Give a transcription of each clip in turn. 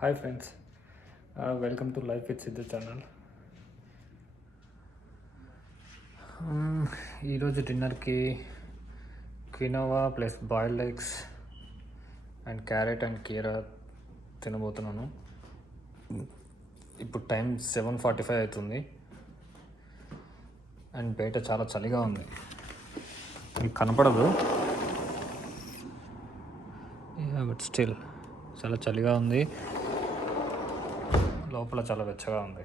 Hi friends, welcome to life with Siddhu channel. ఈరోజు డిన్నర్కి quinoa plus boiled eggs and carrot and కీరా తినబోతున్నాను. ఇప్పుడు time 7:45 అవుతుంది అండ్ బయట చాలా చలిగా ఉంది. మీకు కనపడదు, బట్ స్టిల్ చాలా చలిగా ఉంది. లోపల చాలా వెచ్చగా ఉంది.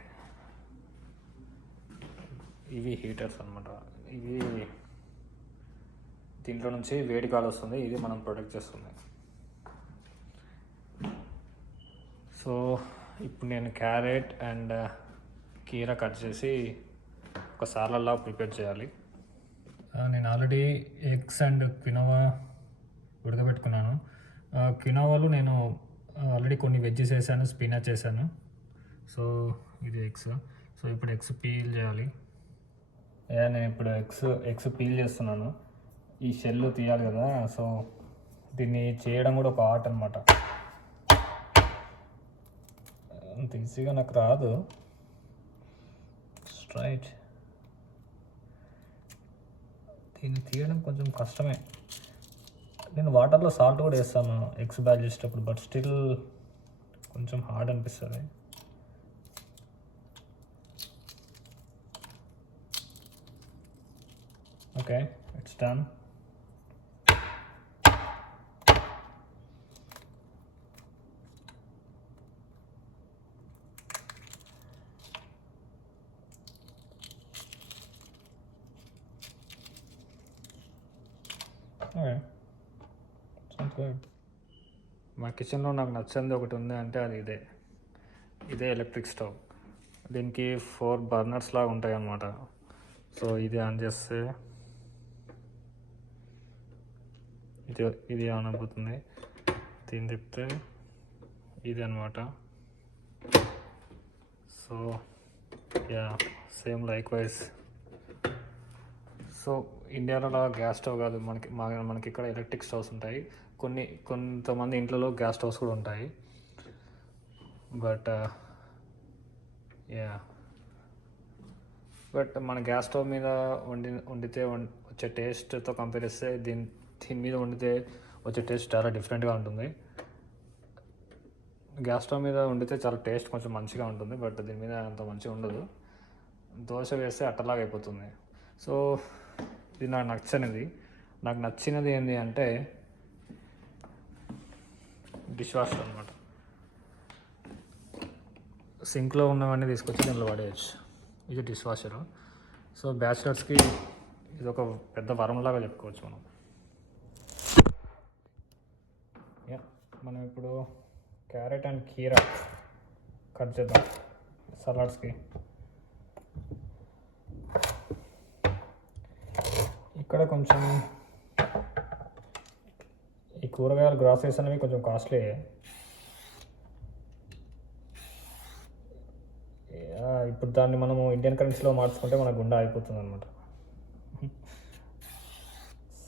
ఇవి హీటర్స్ అన్నమాట. ఇవి దీంట్లో నుంచి వేడి గాలి వస్తుంది, ఇది మనం ప్రొటెక్ట్ చేస్తుంది. సో ఇప్పుడు నేను క్యారెట్ అండ్ కీరా కట్ చేసి ఒక సాలడ్లా ప్రిపేర్ చేయాలి. నేను ఆల్రెడీ ఎగ్స్ అండ్ క్వినోవా ఉడకబెట్టుకున్నాను. క్వినోవాలో నేను ఆల్రెడీ కొన్ని వెజ్జెస్ వేసాను, స్పినాచ్ వేసాను. సో ఇది ఎగ్స్. సో ఇప్పుడు ఎగ్స్ పీల్ చేయాలి. నేను ఇప్పుడు ఎగ్స్ పీల్ చేస్తున్నాను. ఈ షెల్ తీయాలి కదా, సో దీన్ని చేయడం కూడా ఒక ఆర్ట్ అనమాట. అంత ఈజీగా నాకు రాదు. స్ట్రైట్ దీన్ని తీయడం కొంచెం కష్టమే. నేను వాటర్లో సాల్ట్ కూడా వేస్తాను ఎగ్స్ బాయిల్ చేసేటప్పుడు, బట్ స్టిల్ కొంచెం హార్డ్ అనిపిస్తుంది. Okay, it's done. Okay, sounds good. మా కిచెన్లో నాకు నచ్చింది ఒకటి ఉంది అంటే అది ఇదే ఎలక్ట్రిక్ స్టవ్. దీనికి 4 బర్నర్స్ లాగా ఉంటాయి అన్నమాట. సో ఇది ఆన్ చేస్తే ఇది ఆన్ అయిపోతుంది. దీన్ని తిప్పితే ఇది అనమాట. So yeah, same like wise. So ఇండియాలో గ్యాస్ స్టవ్ కాదు, మనకి ఇక్కడ ఎలక్ట్రిక్ స్టవ్స్ ఉంటాయి. కొంతమంది ఇంట్లో గ్యాస్ స్టవ్స్ కూడా ఉంటాయి. బట్ మన గ్యాస్ స్టవ్ మీద వండితే వచ్చే టేస్ట్తో కంపేర్ చేస్తే దీని మీద వండితే వచ్చే టేస్ట్ చాలా డిఫరెంట్గా ఉంటుంది. గ్యాస్ స్టవ్ మీద వండితే చాలా టేస్ట్ కొంచెం మంచిగా ఉంటుంది, బట్ దీని మీద అంత మంచిగా ఉండదు. దోశ వేస్తే అట్టలాగా అయిపోతుంది. సో ఇది నాకు నచ్చినది ఏంటి అంటే డిష్ వాషర్ అనమాట. సింక్లో ఉన్నవన్నీ తీసుకొచ్చి దీనిలో పడేయచ్చు. ఇది డిష్ వాషరు. సో బ్యాచిలర్స్కి ఇది ఒక పెద్ద వరంలాగా చెప్పుకోవచ్చు మనం. మనం ఇప్పుడు క్యారెట్ అండ్ కీరా కట్ చేద్దాం సలాడ్స్కి. ఇక్కడ కొంచెం ఈ కూరగాయలు గ్రాసరీస్ అనేవి కొంచెం కాస్ట్లీ. ఇప్పుడు దాన్ని మనము ఇండియన్ కరెన్సీలో మార్చుకుంటే మన గుండె అయిపోతుంది అనమాట.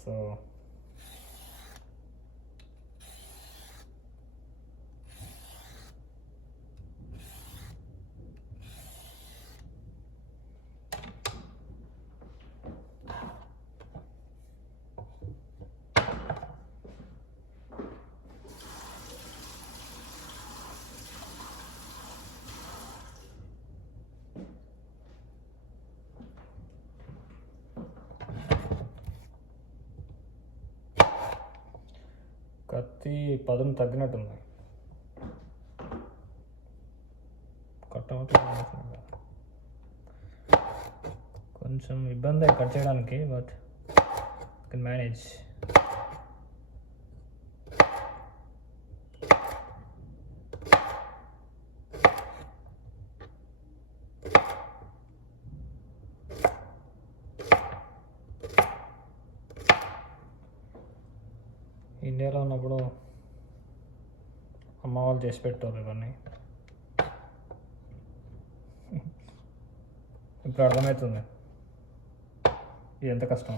సో కత్తి పదును తగ్గినట్టుంది. కొంచెం ఇబ్బంది కట్ చేయడానికి, బట్ కెన్ మేనేజ్. ఇండియాలో ఉన్నప్పుడు అమ్మ వాళ్ళు చేసి పెట్టారు ఇవన్నీ. ఇప్పుడు అర్థమవుతుంది ఇది ఎంత కష్టం.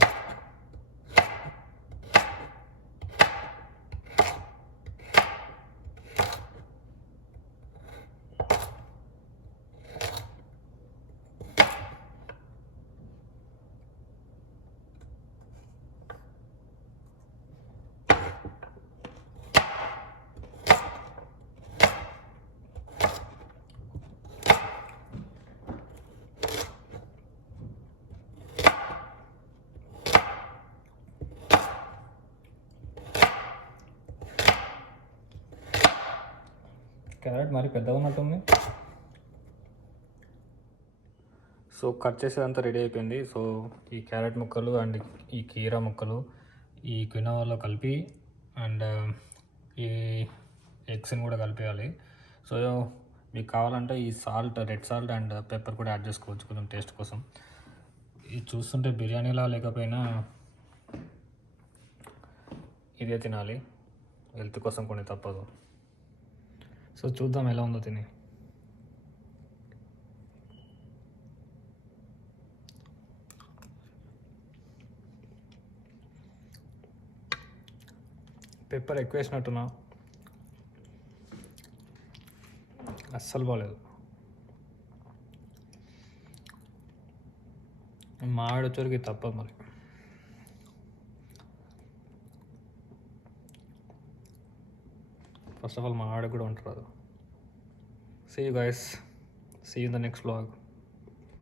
క్యారెట్ మరి పెద్దగా ఉన్నట్టుంది. సో కట్ చేసేదంతా రెడీ అయిపోయింది. సో ఈ క్యారెట్ ముక్కలు అండ్ ఈ కీరా ముక్కలు ఈ క్వినోవాలో కలిపి అండ్ ఈ ఎగ్స్ని కూడా కలిపేయాలి. సో మీకు కావాలంటే ఈ salt, red salt and pepper కూడా యాడ్ చేసుకోవచ్చు కొంచెం టేస్ట్ కోసం. ఇది చూస్తుంటే బిర్యానీలా లేకపోయినా ఇదే తినాలి, హెల్త్ కోసం కొన్ని తప్పదు. సో చూద్దాం ఎలా ఉందో తిని. పెప్పర్ ఎక్కువ వేసినట్టున్నా, అస్సలు బాగలేదు. మామిడి వచ్చరికి తప్పదు మరి. ఫస్ట్ ఆఫ్ ఆల్ మామిడి కూడా ఉంటారు. See you guys. See you in the next vlog.